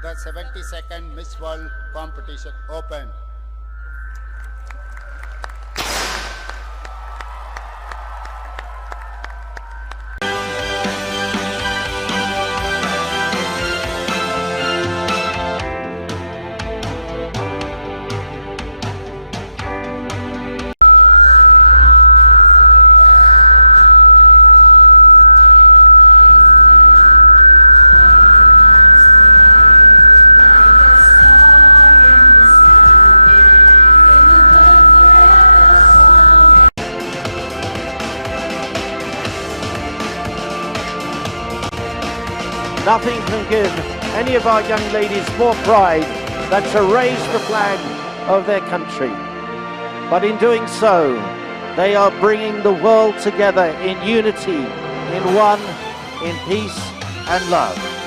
the 72nd Miss World competition open. Nothing can give any of our young ladies more pride than to raise the flag of their country. But in doing so, they are bringing the world together in unity, in one, in peace and love.